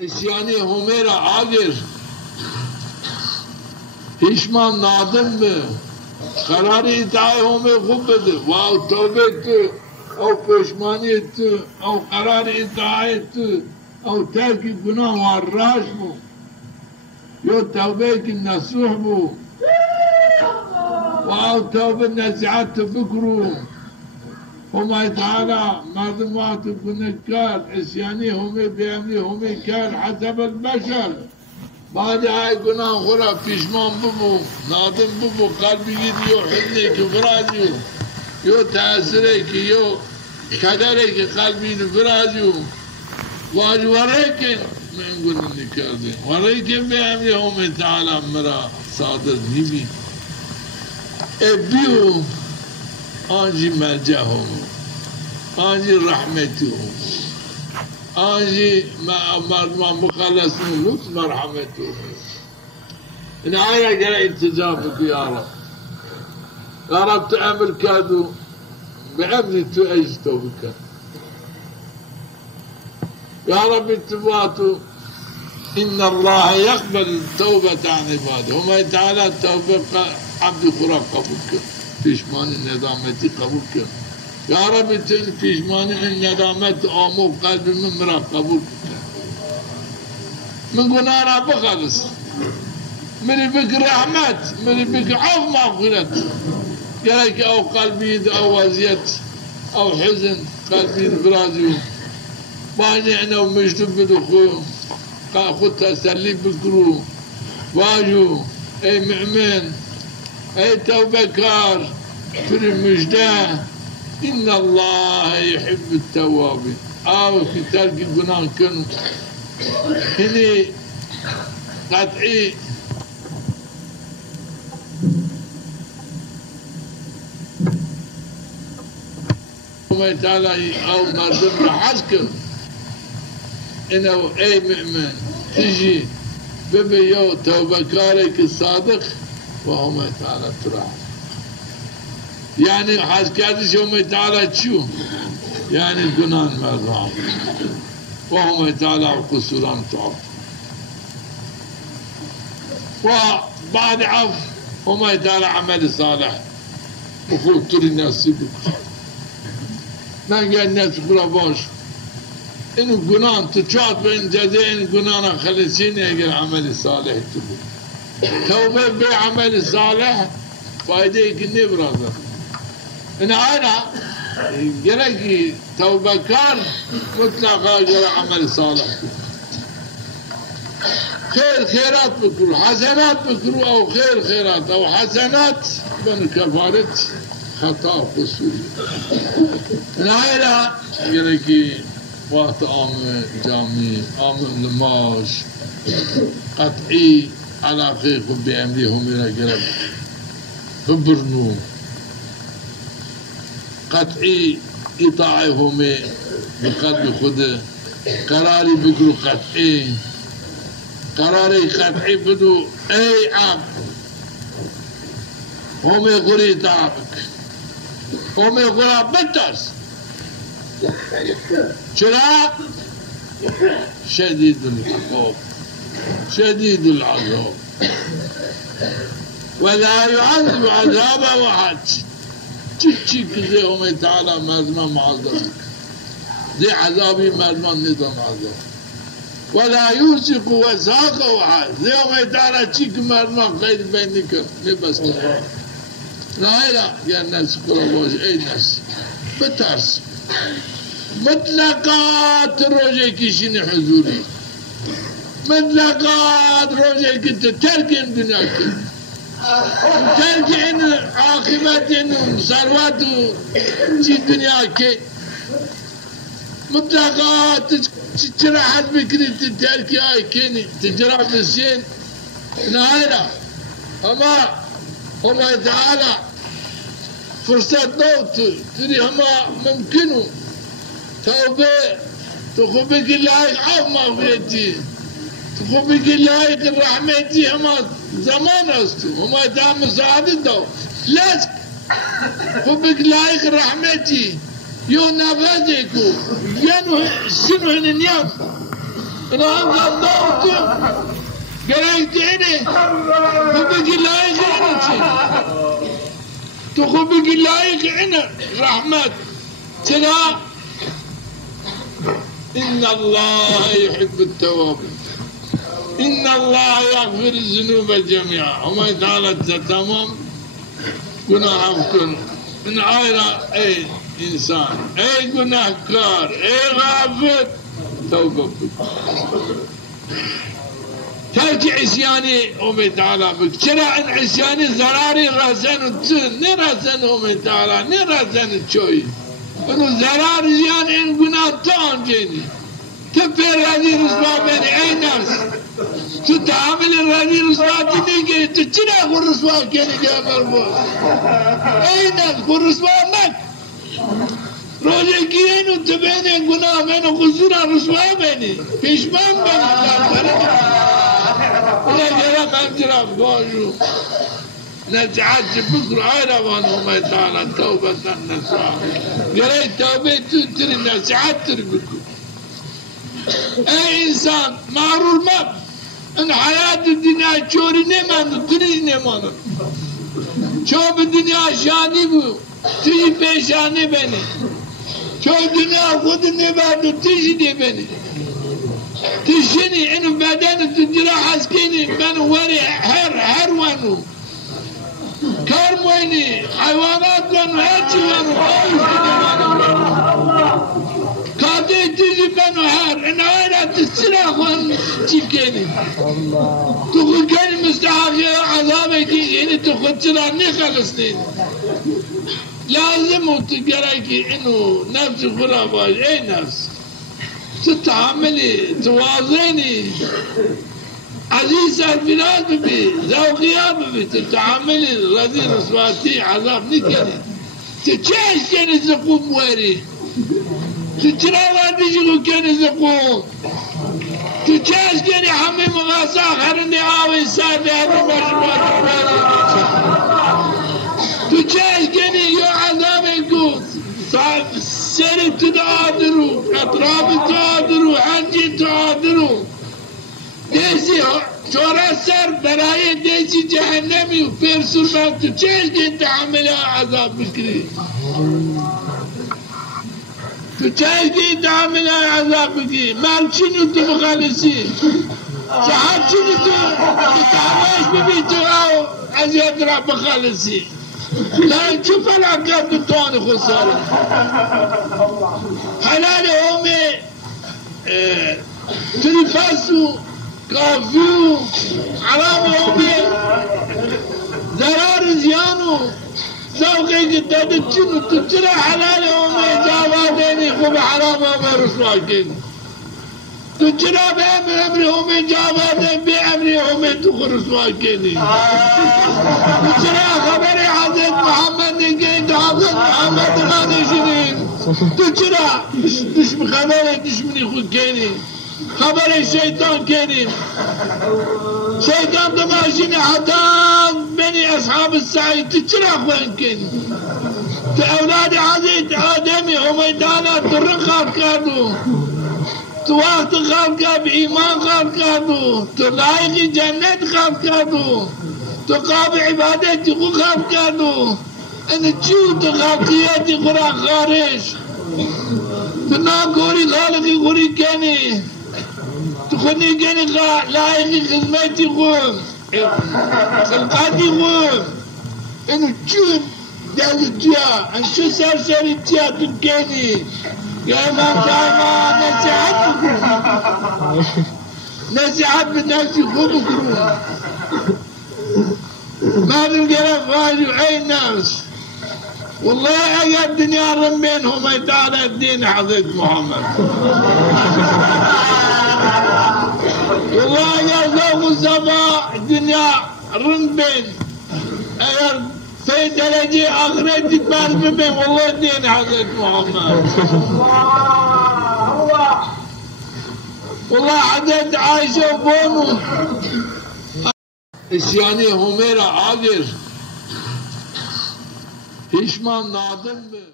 İsyani Homer'a agir. Pişman nadim mi? Kararı itaat Homer kubbedi. Vav tövbe etti. Av pişmani etti. Av kararı itaat etti. Av terki günah varraş bu. Yo tövbe ki nasuh bu. Vav tövbe nasihat fikru. وما تعالى مردمات بنكار اسياني هم بيعملي هم كان حسب البشر بعد هاي قناه خرا فيشمان ببو نادم ببو قلبي يديو حزني كفراجيو يو تأثريك يو كدريك قلبي نفراجيو واجو وريكن من نقول النكار دي وريكن بيعملي هم تعالى مرا صادر نبي ابيو آنجی ملجأ هم آنجی رحمتی هم آنجی مردمان مخلصون لطف مرحمتی هم این آیا گره التجاب بك يا رب يا رب تعمل كادو بعمل تؤجتو بك يا رب اتباتو إن الله يقبل التوبة عن عباده وما تعالى التوبة عبد خراب قبولك پشمان ندامتی قبول کن یا رب تن پشمان من ندامت آمو قلب من مرا قبول کن من گناه را بخلص منی بک رحمت منی بک عف مغفرت گرک او قلبی او وضعیت او حزن قلبی برازیو بانی انا و مجدب بدخو خود تسلی بکرو واجو ای مؤمن أي توبكار في المجدة إن الله يحب التوابين أو في ترك الجنان كن هني قطعي وما تعالى أو مردم حسكر إنه أي مؤمن تجي ببيو توبكارك الصادق وهم تعالى تراح يعني حسكاتش هم تعالى تشو يعني الجنان مرضى وهم تعالى قصوران تعب وبعد عف هم تعالى عمل صالح وخطر الناس بك ما قال الناس قراباش إنه جنان تشاط بين جدين جنان خلصين يقول عمل صالح تبك توبة بعمل صالح فايديك النبرة إن أنا جرقي توبة كان مطلقا جرى عمل صالح خير خيرات بكرو حسنات بكرو أو خير خيرات أو حسنات من كفارة خطأ قصوري إن أنا جرقي وقت آم جامي آم نماش قطعي على خير بأمرهم إلى قرب خبرنو قطعي إطاعهم بقلب خده قراري بقرو قطعي قراري قطعي بدو أي عاب هم يقول إطاعك هم يقول بترس شرع شديد العقاب شديد العذاب ولا يعذب عذاب واحد تشيك زيهم تعالى مزما معذب دي عذابي مزما نظام عذاب ولا يوثق وثاق واحد زيهم تعالى تشيك مزما قيد بينك لبس لا يا الناس قربوش اي ناس بترس مطلقات الرجل كيشين حضوري مطلقات روزي كنت تركن دنياك تركن عاقبات ثروات في دنياك مطلقات تجرح بكري تركي اي كيني تجرح بالسين نهاية هما تعالى فرصة موت تري هما ممكنه توبة تخبك الله عف مغفرتي تخبك الله الرحمتي هما زمان استو هما دام مساعدته لازم خبك الله الرحمتي يو نفذكو ينو سنو هننيام İnandan da oldu. Gerektiğini. Bu bir layık için. تخو بقي لايق عنا رحمة تلا إن الله يحب التواب إن الله يغفر الذنوب جميعا وما تعالى تمام گناه كن من عائلة أي إنسان أي گناهكار أي غافل توبة ترك عصياني أمي تعالى بك چرا ان عصياني زراري رزن نرزن أمي تعالى نرزن چوي انو زرار زيان ان گناه تان جيني تفير رضي رسوا بيني اي نفس تو تعامل الرضي رسوا تني كي تو چرا خور رسوا كيني جا مربوط اي نفس خور رسوا مك روزه گیرین و تبینی گناه منو قصورا رسوا بینی پیشمان بینی ولا جرام انجرام بوجو نزعت بكر عيرا وانهم تعالى توبة النساء قريت توبة تنتري نزعت بكر اي انسان معرور مب ان حياة الدنيا چوري نمان تريج نمان چو بالدنيا شاني بو تيجي پیشاني بني چو دنيا خود نباد تيجي دي بني تشيني انو بدن تجرا حسكيني من وري هر وانو كرمويني حيوانات وانو هاتي وانو كادي تيجي منو هر انا اينا تسرا وان تشيكيني تخل كاني مستحق عذابك يعني تخل ترى نخلصني لازم تقرأي انو نفس خرافة اي نفس تتعاملي توازيني عزيز البلاد بي ذوقيا بي تتعاملي رضي رسواتي عذاب نكني تتشاش كان زقوم واري تتراوى بيجيغو كان زقوم تتشاش كان حمي مغاسا خرني عاوي ساري هذا مرشبات تتشاش كان يو عذابكو سري تدادرو اطراف تدادرو حنجي تدادرو ديسي شورا سر براي ديسي جهنمي وفيرسول بانتو چيش دين تعملها عذاب بكري تو چيش دين تعملها عذاب بكري مال چنو تو بخالسي ساعات چنو تو تتعواش ببيتو او عزيز رب بخالسي لا شوف العقاب الطواني خسارة حلال همي تلفاسو كافيو حرام همي زرار زيانو زوقي قداد الجنو تجرى حلال همي جاواديني خوب حرام همي رسواكين تجرى بأمري همي جاوادين بأمري همي تخر رسواكيني تجرى خبري حضرت محمد نجيد حضرت محمد غاني شنين تجرى مش خبري دشمني خود كيني خبري الشيطان كيني شيطان دماشيني حدان بني أصحاب السعيد تجرى أخوان كيني أولادي حضرت آدمي هم يدانا ترن خاف كانوا توقت خاف كاب إيمان خاف كانوا تلاقي جنة خاف كانوا تقاب عبادتي خاف كانوا أنا تشوت خافياتي قرا خارج تنام قولي خالقي قولي كاني تخني كاني لايقي خدمتي قوم خلقاتي قوم أنا تشوت دالتيا أن شو صار شريتيا تبكيني يا إمام جامع نسيحت بنفسي خبكم ما بالقرف غالي وعي الناس والله يا الدنيا رمينهم يتعالى الدين حضرت محمد والله يا ذوق الزباء الدنيا رمبين في درجة آخرة تتبال بمين والله الدين حضرت محمد والله حضرت عايشة وبونو İsyani Humayra Adir Hişman Nadim mi?